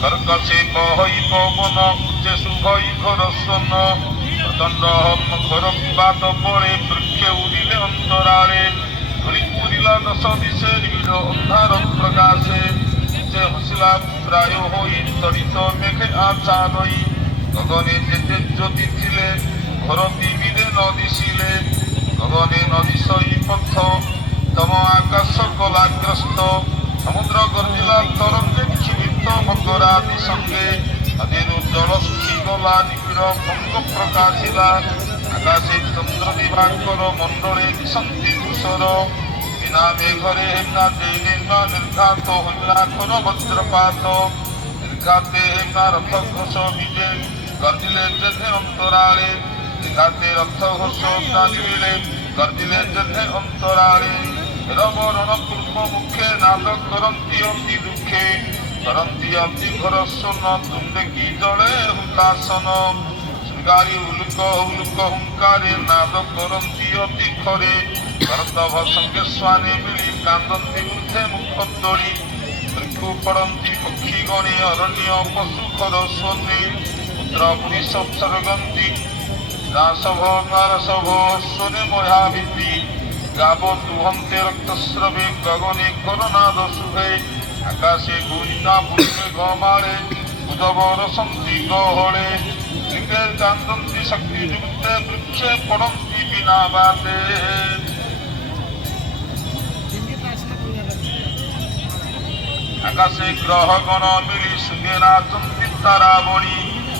কর্কশে বহৈ পবন উচ্চে শুভৈ ঘোরস্বন প্রচণ্ড ঘোরপাত পরে বৃক্ষে উড়িলে অন্তরালে ধরি উড়িলা দশ দিশে নিবিড় অন্ধার প্রকাশে যে হসিলা প্রায় হই তরিত মেঘে আচ্ছাদই গগনে যেতে জ্যোতি ছিলে ঘোর দিবিরে নদিশিলে গগনে নদিশই পথ তম আকাশ কলাগ্রস্ত সমুদ্র গর্জিলা তরঙ্গে ক্ষিপ্ত মকরাদি সঙ্গে নদীর জল শুখি গলা নিবিড় ভঙ্গ প্রকাশিলা আকাশে চন্দ্র দিবাঙ্কর মণ্ডলে দিশন্তি ধূসর বিনা মেঘরে হেমনা দেবা নির্ঘাত হইলা ঘোর বজ্রপাত নির্ঘাতে হেমনা রথ ঘোষ বিজে গর্জিলে যেতে অন্তরালে নির্ঘাতে রথ ঘোষ নিবিড়ে গর্জিলে যেতে অন্তরালে রবরণ পূর্ব মুখে নাদ করন্তি অতি দুঃখে করন্তি অতি ঘোরস্বন তুণ্ডে কি জলে হুতাসন শৃঙ্গারী উলুক উলুক হুঙ্কারে নাদ করন্তি অতি খরে করতভ সঙ্গে স্বানে মিলি কান্দন্তি ঊর্ধ্বে মুখদ্দড়ি বৃক্ষু পড়ন্তি পক্ষীগণে অরণ্য পশু খর স্বনে পুত্র পুরীষ উৎসর্গন্তি দাসভ নারসভ স্বনে মহাভীতি গাব দুহন্তে রক্তস্রবে গগনে করনাদ শুভে আকাশে গুণিনা পুষ্পে গমারে উদবর সন্তি গহলে লিঙ্গের কান্দন্তি শক্তি যুক্তে বৃক্ষে পড়ন্তি বিনা বাতে আকাশে গ্রহগণ মিলি শুনে নাচন্তি তারাবণী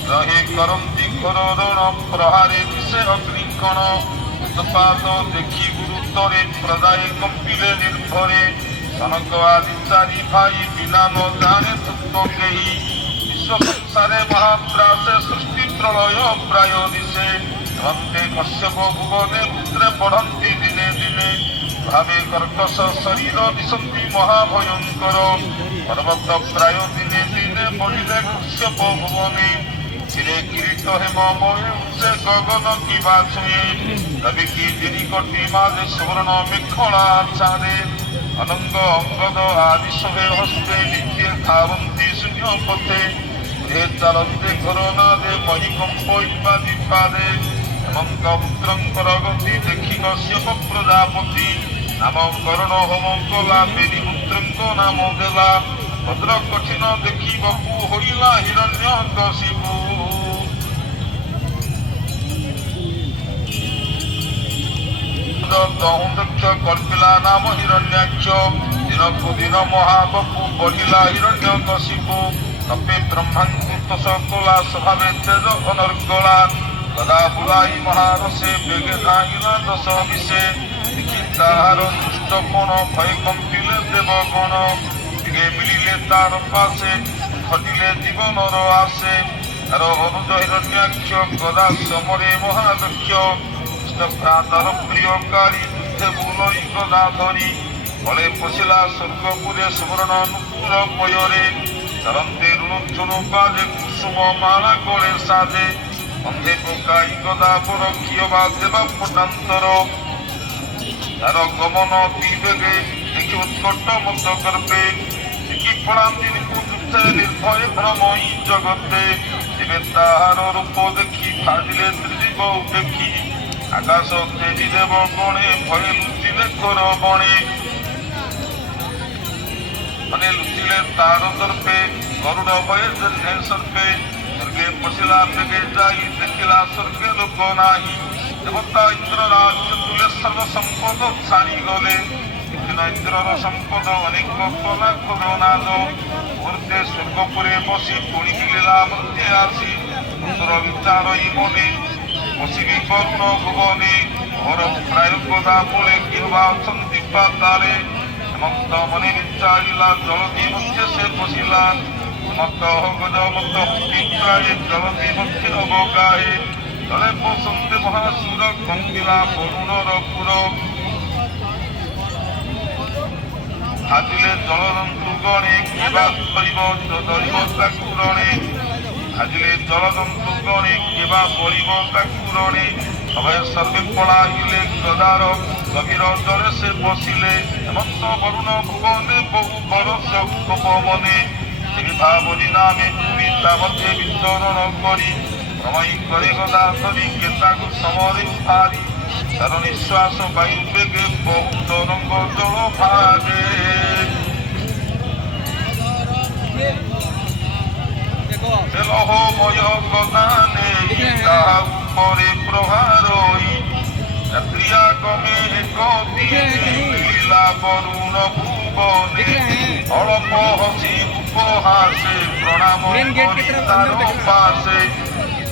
রহে করন্তি ঘোর রণ প্রহারে দিশে অগ্নিকণ উৎপাত দেখি গুরুতরে প্রদায়ে কম্পিলে নির্ভরে সনক আদি চারি ভাই বিনা ন জানে তত্ত্ব কেহি বিশ্ব সংসারে মহাত্রাসে সৃষ্টি প্রলয় প্রায় দিশে ধন্তে কশ্যপ ভুবনে পুত্রে পড়ন্তি দিনে দিনে ভাবে কর্কশ শরীর দিশন্তি মহাভয়ঙ্কর পর্বত প্রায় দিনে দিনে বলিলে কশ্যপ ভুবনে চিরে কিরিট হেমময়ে উচ্চে গগন কিবা ছুঁয়ে রবি কি দিনি কটি মাঝে সুবর্ণ মেঘলা চাঁদে অনঙ্গ অঙ্গদ আদি শোভে হস্তে নিত্যে ধাবন্তি শূন্য পথে হে চালন্তে ঘোরনাদে মহিকম্প ইত্যাদি পাদে হেমন্ত পুত্রঙ্কর গতি দেখি কশ্যপ প্রজাপতি নাম করণ হোম কলা বেদি পুত্রঙ্ক নাম দেলা ভদ্র কঠিন দেখি বপু হইলা হিরণ্য কশিপু দক্ষ কল্পিলা নাম হিরণ্যাক্ষ দিনকু দিন মহাবপু বঢ়িলা হিরণ্য কশিপু তপে ব্রহ্মাঙ্কুত সকলা স্বভাবে তেজ অনর্গলা গদা বুলাই মহারসে বেগে ধাইলা দশ বিশে দেখি তাহার দুষ্টপণ ভয় কম্পিলে দেবগণ মিলিলে তার পাশে ঘটিলে জীবনর আসে আর অনুজ হিরণ্যাক্ষ গদা সমরে মহালক্ষ্য ভ্রাতার প্রিয়কারী যুদ্ধে বুলই গদা ধরি ফলে পশিলা স্বর্গপুরে সুবর্ণ নুপুর পয়রে চরন্তে রুণোজ্জল বাজে কুসুম মালা করে সাজে বন্ধে পোকাই গদা বড় কিয়বা দেবা ফোটান্তর তার গমন বিবেগে দেখি উৎকট মধ্য করবে কি পড়ান্তি নিপুযুক্তে নির্ভয়ে ভ্রমই জগতে যেবে তাহার রূপ দেখি ভাজিলে ত্রিজীব দেখি আকাশ তেজি দেব গণে ভয়ে লুচিলে ঘোর বণে মানে লুচিলে তার দর্পে গরুড় ভয়ে জন্মে সর্পে স্বর্গে পশিলা বেগে যাই দেখিলা স্বর্গে লোক নাহি দেবতা ইন্দ্র রাজ্য তুলে সর্ব সম্পদ ছাড়ি গলে ইন্দ্রর সম্পদ অনেক কলা করোনাদ মুহূর্তে স্বর্গপুরে বসি পুরী লীলা মধ্যে আসি সুন্দর বিচারই মনে বসিবি কর্ণ ভুবনে ওর প্রায় গদা বলে কিংবা অসন্তি পাতারে হেমন্ত মনে বিচারিলা জলদি মধ্যে সে বসিলা হেমন্ত গজ মন্ত প্রায় জলদি মধ্যে অবগাহে জলে বসন্তে মহাসুর কম্পিলা বরুণর পুর ভাজিলে জলজন্তু গণে কিবা ধরিব ধরিব তাকুরণে ভাজিলে জলজন্তু গণে কিবা পড়িব তাকুরণে সবাই সর্বে পড়াইলে গদার গভীর জলে সে বসিলে হেমন্ত বরুণ ভুবনে বহু বরস গোপবনে ভাবরি নামে তুমি তা মধ্যে বিতরণ করি প্রময়ী করে গদা ধরি কেতাকু সমরে উঠারি তার নিঃশ্বাস বায়ু বেগে বহু তরঙ্গ জল ভাগে লহময় গদানে তাহা উপরে প্রহারই ক্রিয়া কমে লীলা বরুণ ভুবনে অল্প হসি উপহাসে প্রণাম করি তার পাশে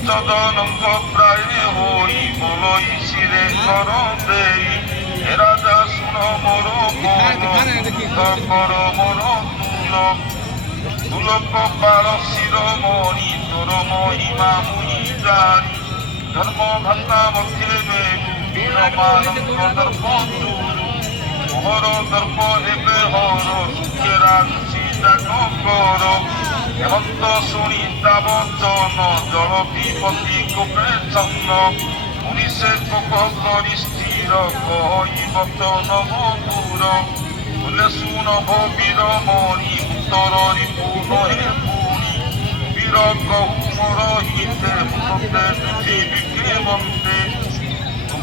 চদনঙ্গ প্রায় হই বলই শিরে কর দেই হে রাজা শুন মোর কর মোর তুলক তুলক পাল শিরোমণি তোর মহিমা মুই জানি ধর্ম ভাঙ্গা মধ্যে বেগু বীরমানন্দ দর্প চুরু মোহর দর্প হেবে হর সুখেরা খুশি যাক কর হেমন্ত শুনি তা বচন জল বিপতি কোপে ছন্ন উনিশে কোপ করি স্থির কহি বচন মধুর বলে শুনভ বীরমণি উত্তর রিপুন হে পুনি বীর কহু মোর হিতে মুখতে পৃথিবীকে মন্তে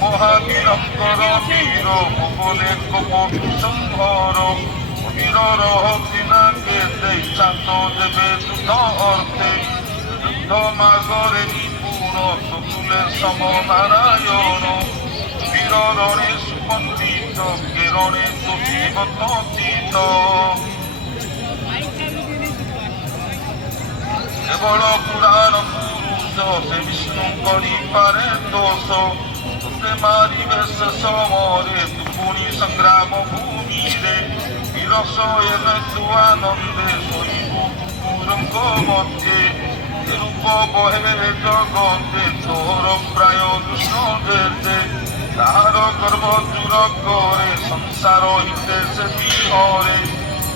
মহাবীরঙ্কর বীর মোগলে কোপ সংহর বীর রহতি না কেতে শান্ত দেবে যুদ্ধ অর্থে যুদ্ধ মাগরে নিপুণ তুলে সমনারায়ণ বীর রণে সুপন্ডিত কেরণে তুহিবতীত কেবল পুরাণ পুরুষ সে বিষ্ণু করিপারে দোষ তোতে মারিবে শেষ মরে তু পুনি সংগ্রাম ভূমিরে বিরস এনে তু আনন্দে শৈব কুকুরঙ্গ মধ্যে রূপ বহে জগতে তোর প্রায় কৃষ্ণ যেতে তাহার গর্ভ দূর করে সংসার হিতে সে বিহরে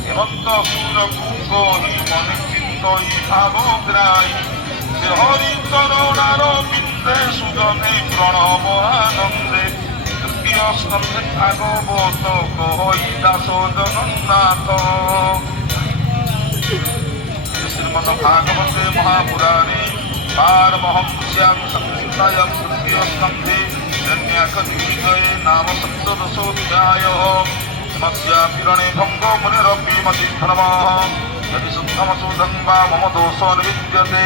হেমন্ত সুর কুঙ্গি মনে চিন্তই ভাবগ্রাহী সে হরি করুণার বিন্দে সুজনে প্রণব আনন্দে তৃতীয় স্কন্ধে ভাগবত কহই দাস জগন্নাথ শ্রীমদ ভাগবতে মহাপুরাণে পারমহংস্যাং সংহিতায়াং তৃতীয় স্কন্ধে हिरण्याकविजये नाम सप्तदशोऽध्यायः समस्यापिरणे भङ्गो मुनिरपि मतिभ्रमः यदि शुद्धमशुद्धं वा मम दोषो न विद्यते